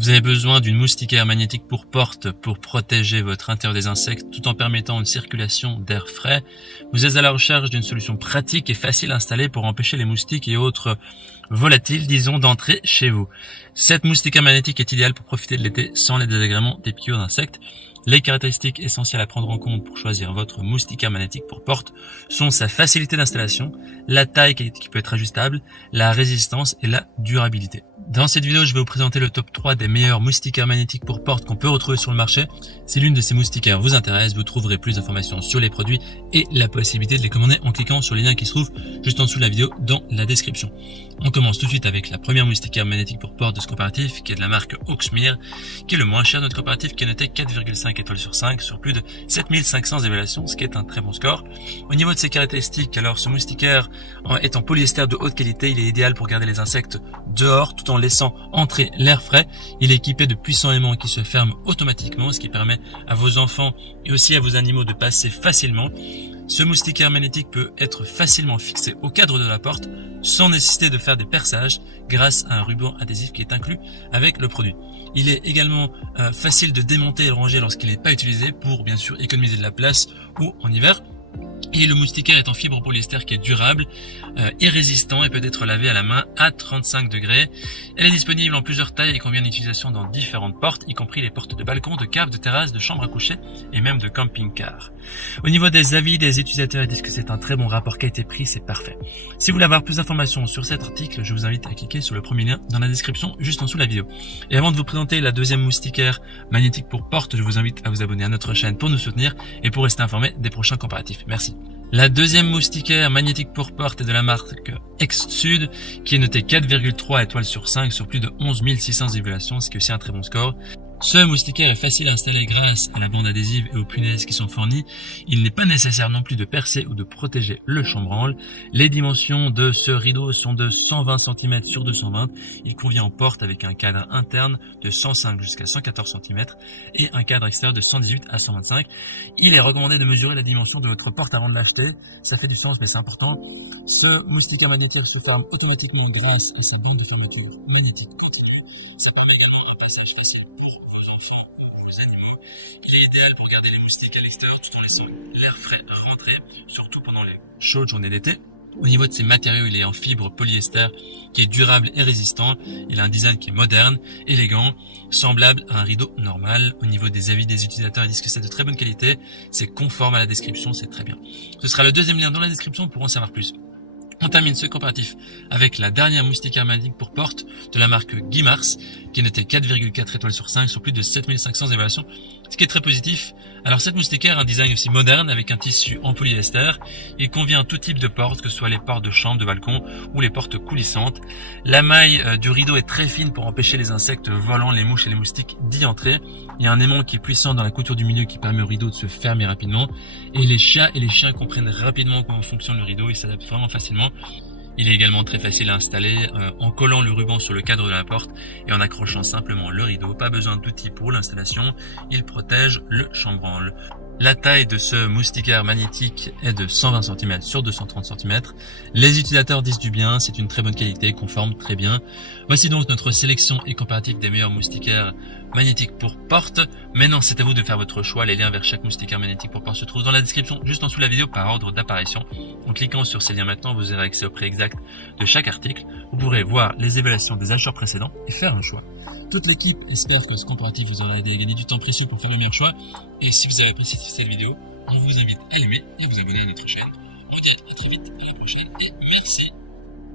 Vous avez besoin d'une moustiquaire magnétique pour porte pour protéger votre intérieur des insectes tout en permettant une circulation d'air frais. Vous êtes à la recherche d'une solution pratique et facile à installer pour empêcher les moustiques et autres volatiles, disons, d'entrer chez vous. Cette moustiquaire magnétique est idéale pour profiter de l'été sans les désagréments des piqûres d'insectes. Les caractéristiques essentielles à prendre en compte pour choisir votre moustiquaire magnétique pour porte sont sa facilité d'installation, la taille qui peut être ajustable, la résistance et la durabilité. Dans cette vidéo, je vais vous présenter le top 3 des meilleurs moustiquaires magnétiques pour porte qu'on peut retrouver sur le marché. Si l'une de ces moustiquaires vous intéresse, vous trouverez plus d'informations sur les produits et la possibilité de les commander en cliquant sur les liens qui se trouvent juste en dessous de la vidéo dans la description. On commence tout de suite avec la première moustiquaire magnétique pour porte de ce comparatif qui est de la marque Hawksmeer, qui est le moins cher de notre comparatif, qui est noté 4,5 étoiles sur 5 sur plus de 7500 évaluations, ce qui est un très bon score. Au niveau de ses caractéristiques, alors ce moustiquaire est en polyester de haute qualité, il est idéal pour garder les insectes dehors tout en laissant entrer l'air frais. Il est équipé de puissants aimants qui se ferment automatiquement, ce qui permet à vos enfants et aussi à vos animaux de passer facilement. Ce moustiquaire magnétique peut être facilement fixé au cadre de la porte sans nécessiter de faire des perçages grâce à un ruban adhésif qui est inclus avec le produit. Il est également facile de démonter et de ranger lorsqu'il n'est pas utilisé pour bien sûr économiser de la place ou en hiver. Et le moustiquaire est en fibre polyester qui est durable et résistant et peut être lavé à la main à 35 degrés. Elle est disponible en plusieurs tailles et convient d'utilisation dans différentes portes, y compris les portes de balcon, de cave, de terrasse, de chambre à coucher et même de camping-car. Au niveau des avis des utilisateurs, ils disent que c'est un très bon rapport qualité-prix, c'est parfait. Si vous voulez avoir plus d'informations sur cet article, je vous invite à cliquer sur le premier lien dans la description juste en dessous de la vidéo. Et avant de vous présenter la deuxième moustiquaire magnétique pour porte, je vous invite à vous abonner à notre chaîne pour nous soutenir et pour rester informé des prochains comparatifs. Merci. La deuxième moustiquaire magnétique pour porte est de la marque X-Sud qui est notée 4,3 étoiles sur 5 sur plus de 11 600 évaluations, ce qui est aussi un très bon score. Ce moustiquaire est facile à installer grâce à la bande adhésive et aux punaises qui sont fournies. Il n'est pas nécessaire non plus de percer ou de protéger le chambranle. Les dimensions de ce rideau sont de 120 cm sur 220. Il convient en porte avec un cadre interne de 105 jusqu'à 114 cm et un cadre extérieur de 118 à 125. Il est recommandé de mesurer la dimension de votre porte avant de l'acheter. Ça fait du sens mais c'est important. Ce moustiquaire magnétique se ferme automatiquement grâce à sa bande de fermeture magnétique continue. Ça permet également un passage facile pour vos enfants ou vos animaux. Il est idéal pour garder les moustiques à l'extérieur tout en laissant l'air frais rentrer, surtout pendant les chaudes journées d'été. Au niveau de ses matériaux, il est en fibre polyester qui est durable et résistant. Il a un design qui est moderne, élégant, semblable à un rideau normal. Au niveau des avis des utilisateurs, ils disent que c'est de très bonne qualité, c'est conforme à la description, c'est très bien. Ce sera le deuxième lien dans la description pour en savoir plus. On termine ce comparatif avec la dernière moustiquaire magnétique pour porte de la marque Guimars qui est notée 4,4 étoiles sur 5 sur plus de 7500 évaluations, ce qui est très positif. Alors cette moustiquaire a un design aussi moderne avec un tissu en polyester. Il convient à tout type de porte, que ce soit les portes de chambre, de balcon ou les portes coulissantes. La maille du rideau est très fine pour empêcher les insectes volants, les mouches et les moustiques d'y entrer. Il y a un aimant qui est puissant dans la couture du milieu qui permet au rideau de se fermer rapidement. Et les chats et les chiens comprennent rapidement comment fonctionne le rideau et s'adaptent vraiment facilement. Il est également très facile à installer en collant le ruban sur le cadre de la porte et en accrochant simplement le rideau. Pas besoin d'outils pour l'installation, il protège le chambranle. La taille de ce moustiquaire magnétique est de 120 cm sur 230 cm. Les utilisateurs disent du bien, c'est une très bonne qualité, conforme très bien. Voici donc notre sélection et comparatif des meilleurs moustiquaires magnétiques pour porte. Maintenant, c'est à vous de faire votre choix. Les liens vers chaque moustiquaire magnétique pour porte se trouvent dans la description juste en dessous de la vidéo par ordre d'apparition. En cliquant sur ces liens maintenant, vous aurez accès au prix exact de chaque article. Vous pourrez voir les évaluations des acheteurs précédents et faire un choix. Toute l'équipe espère que ce comparatif vous aura aidé à gagner du temps précieux pour faire le meilleur choix. Et si vous avez apprécié cette vidéo, on vous invite à l'aimer et à vous abonner à notre chaîne.